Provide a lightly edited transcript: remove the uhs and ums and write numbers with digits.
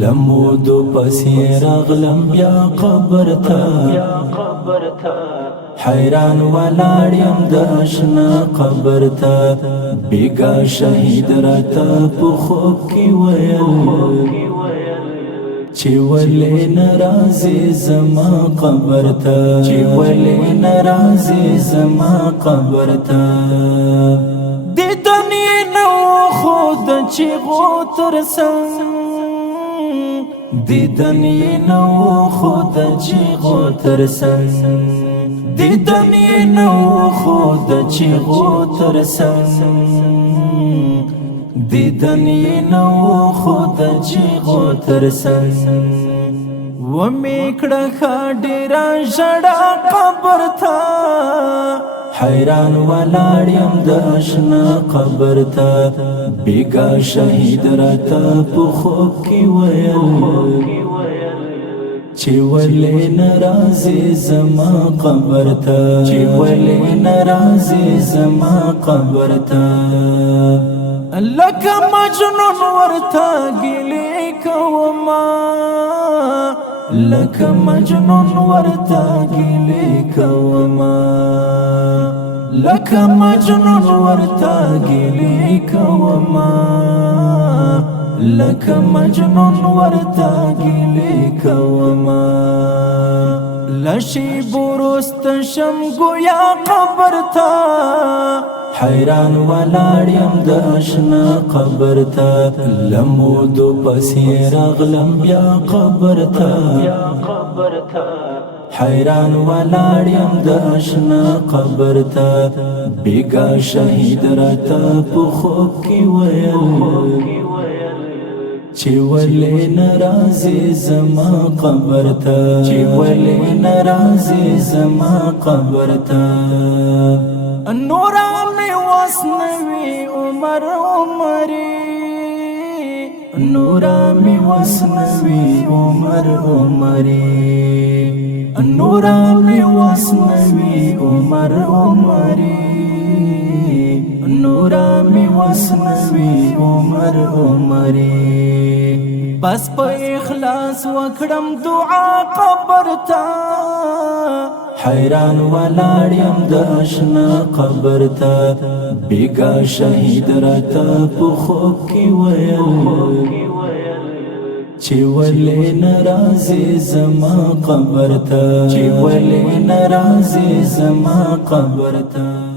لمودو پسی راغلم بیا قبر تا حیران ولاړیم د آشنا قبر ته بیګا شهید راته په خوب کې ویل چې ولې ناراضي زما قبر ته چې ولې ناراضي زما قبر ته د دنیا نو خود چې غوتر سم د دنیا نو خود چې غوتر سم د دنیا نو خود چې غوتر سم د دنیا نو خود چې غوتر سم و میکړه ډیر ژړا قبر ته حیران ولاړیم د آشنا قبر ته بیګا شهید راته په خوب کې ویل چې ولې ناراضي زما قبر ته چې ولې ناراضي زما قبر ته لکه مجنون ورته ګیلې کوما لکه مجنون ورته ګیلې کوما لکه مجنون ورته ګیلې کوما لکه مجنون ورته ګیلې کوما لشي بورست شم گویا قبر ته حیران ولاړیم د آشنا قبر ته لمودو پسې راغلم بیا قبر ته حیران ولاړیم د آشنا قبر ته بیګا شهید راته په خوب کې ویل چې ولې ناراضي زما قبر ته چې ولې ناراضي زما قبر ته نورا می وسنوي عمر عمري نورا می وسنوي عمر عمري نورا می وسنوي عمر عمري نورا می وسنوي عمر عمري بس په اخلاص وکړم دعا قبر ته حیران ولاړیم د آشنا قبر ته بیګا شهید راته په خوب کې ویل چې ولې ناراضي زما قبر ته چې ولې ناراضي زما قبر ته